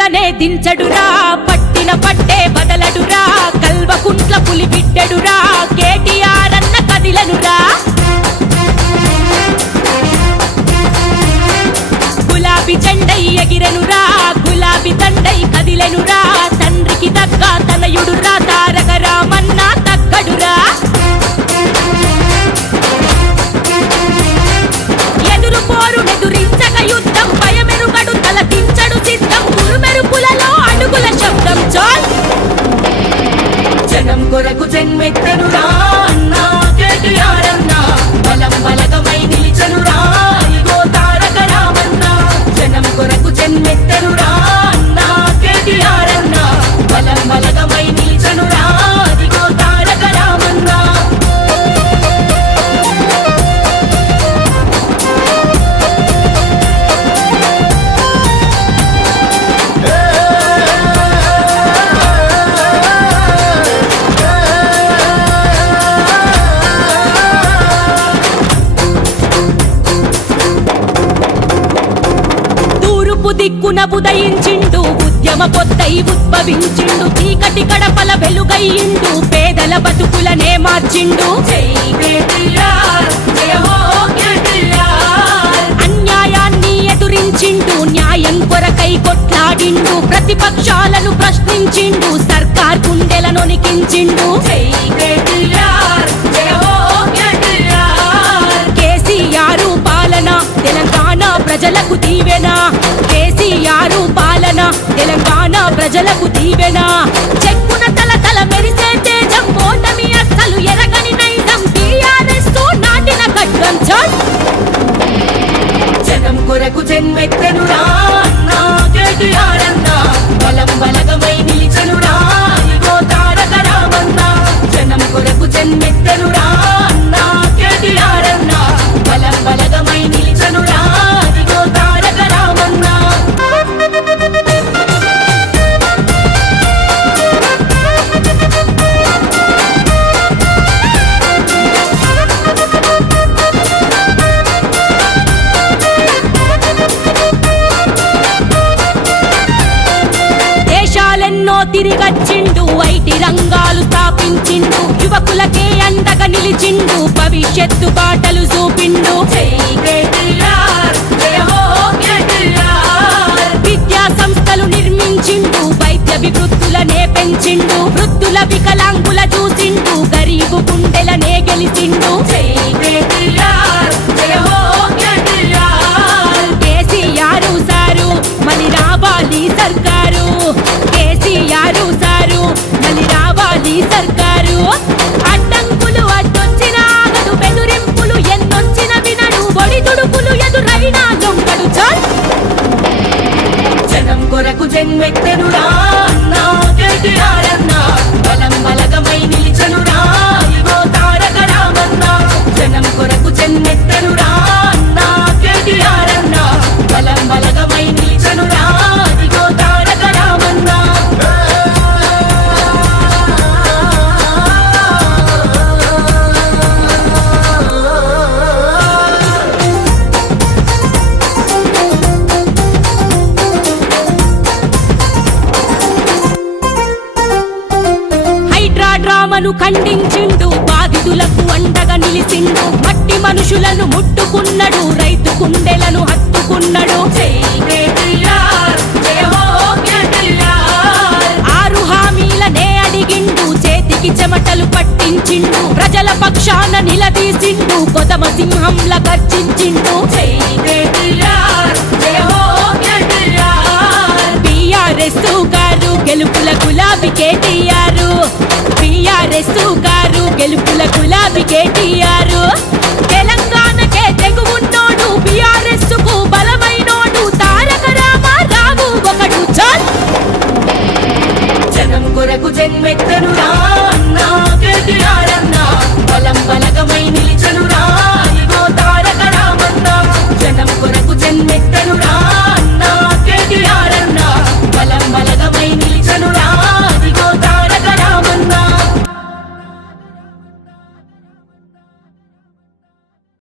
దిశలనే దించడురా పట్టిన పట్టే బదలడురా కల్వకుంట్ల పులి బిడ్డడురా వెలుగున ఉదయించిండు ఉద్యమ పొద్దై ఉద్భవించిండు చీకటి కడపల వెలుగయ్యిండు పేదల బతుకులనే మార్చిండు. అన్యాయాన్ని ఎదురించిండు న్యాయం కొరకై కొట్లాడిండు ప్రతిపక్షాలను ప్రశ్నించిండు సర్కార్ గుండెలను నికించిండు జై ప్రజలకు దీవెనా తిరిగచ్చిండు ఐటి రంగాలు స్థాపించిండు యువకులకే అండగా నిలిచిండు భవిష్యత్తు బాటలు చూపిండు. ప్రేమను ఖండించిండు బాధితులకు అండగా నిలిచిండు మట్టి మనుషులను ముట్టుకున్నాడు రైతు కుండెలను హత్తుకున్నడు. ఆరు హామీలనే అడిగిండు చేతికి చెమటలు పట్టించిండు ప్రజల పక్షాన నిలదీసిండు కొదమ సింహంలా గర్జించిండు. down.